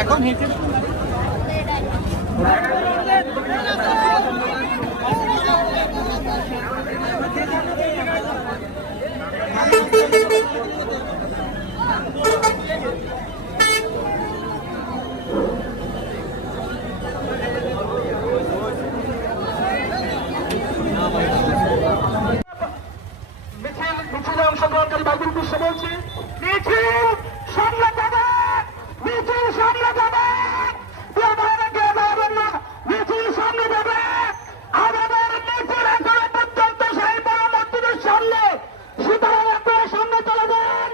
এখন হেঁটে অংশগ্রহণকারী বাইবেল বিশ্ব বলছে মিছিল সামনে যাবে, মিছিল সামনে যাবে, মিছিল সামনে যাবে। আমাদের মিছিল এখনো পর্যন্ত সেই বড় মসজিদের সামনে, সুতরাং আপনারা সামনে চলে যান,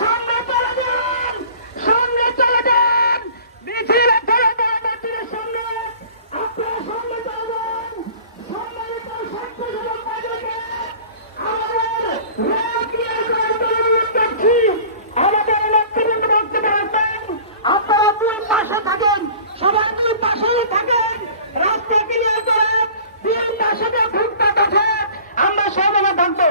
সামনে চলে যান, সামনে চলে যান। মিছিল এখনো বড় মসজিদের সামনে, আপনারা সামনে চলে যান। সম্মানিত ছাত্রজীবন বাজারকে আমাদের আমাদের নেতৃবৃন্দ বক্তব্য রাখবেন। আপনারা দুই পাশে থাকেন, সবাই দুই পাশে থাকেন, রাস্তা ক্লিয়ার করেন, তিন পাশে ভুট্টা কাঠে আমরা সবাই থাকবো।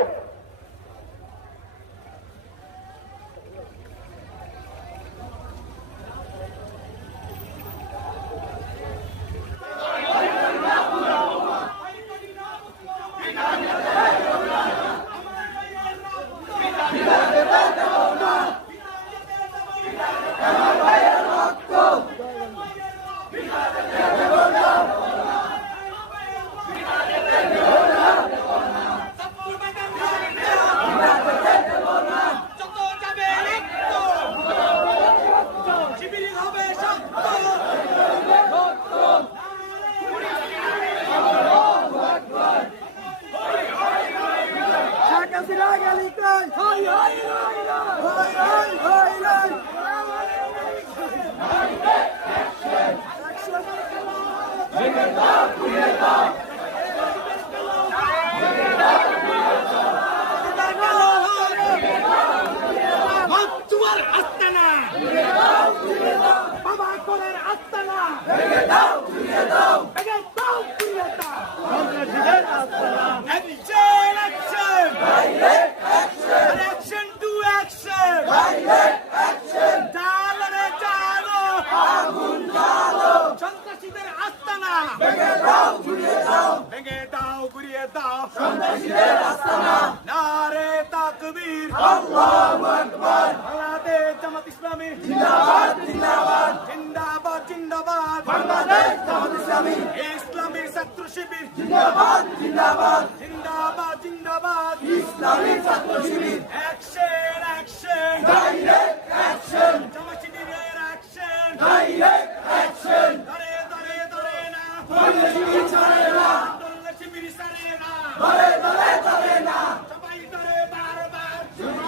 নারে তাকবীর, আল্লাহু আকবার। বাংলাদেশ জামাত ইসলামী জিন্দাবাদ জিন্দাবাদ জিন্দাবাদ জিন্দাবাদ বাংলাদেশ জামাত ইসলামী ইসলামী ছাত্র শিবির জিন্দাবাদ জিন্দাবাদ জিন্দাবাদ জিন্দাবাদ ইসলামী ছাত্র শিবির অ্যাকশন অ্যাকশন ডাইরেক্ট অ্যাকশন জামাত শিবিরের অ্যাকশন ডাইরেক্ট অ্যাকশন ধরে ধরে ধরে না ধরে শিবির ছাড়ে না ধরে শিবির ছাড়ে না ধরে ধরে ধরে না সবাই ধরে বারবার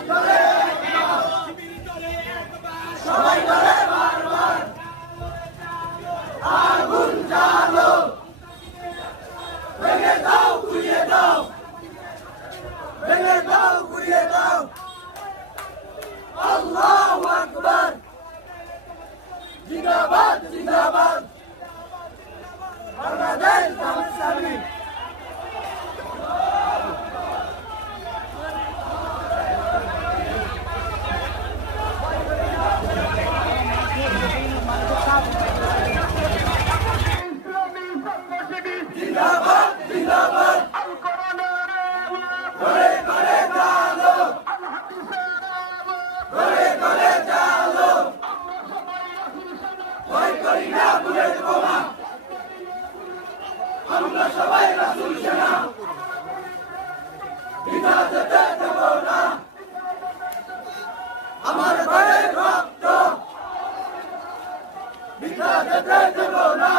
ধরে শিবির ধরে একবার সবাই ধরে বারবার আগুন জ্বালো ভেঙে দাও গুড়িয়ে দাও ভেঙে দাও গুড়িয়ে দাও আল্লাহু আকবার জিন্দাবাদ জিন্দাবাদ বাংলাদেশ জামাত ইসলামী জিন্দাবাদ জিন্দাবাদ আল কোরআনের ঘরে ঘরে জালো আল হাদিসের ঘরে ঘরে জালো আমরা সবাই রাসূল সানা ভয় করি না বুলেট বোমা আমরা সবাই রাসূল সানা বিনা যেতে দেব না আমার ভাইয়ের রক্ত বিনা যেতে দেব না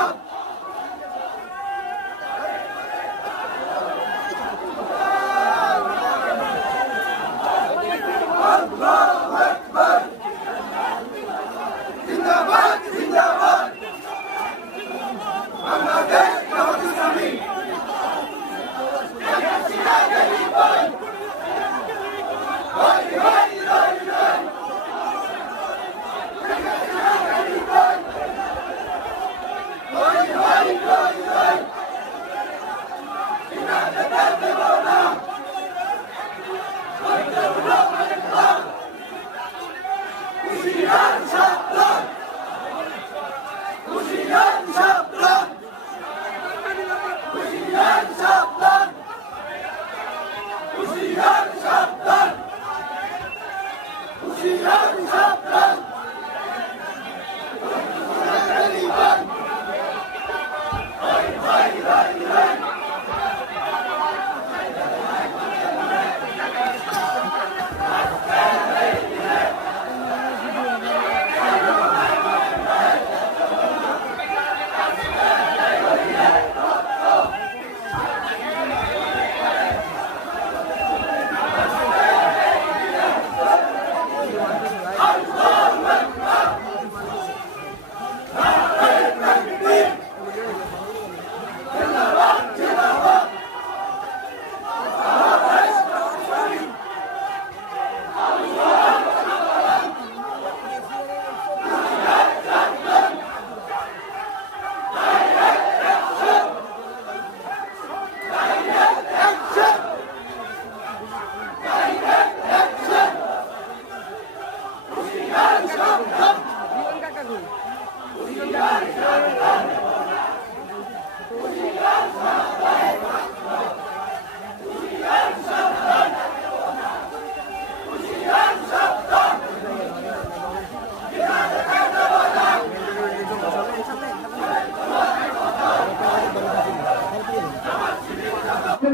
জিন্দাবাদ জিন্দাবাদ বাংলাদেশ জামাত ইসলামী হুশিয়ার সাবধান হুশিয়ার সাবধান হুশিয়ার সাবধান হুশিয়ার সাবধান হুশিয়ার সাবধান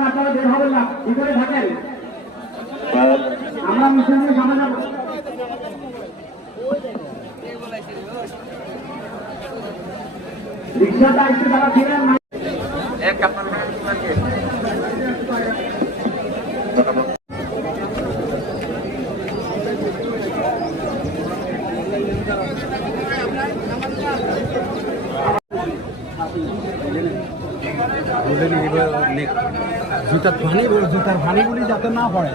আপনারা বের হবেন না, ভিতরে থাকেন। আমরা মিশনের সামনে যাব। রিক্সাটা একটু যারা ছিলেন জুতার ফানিগুলি যাতে না পড়ে।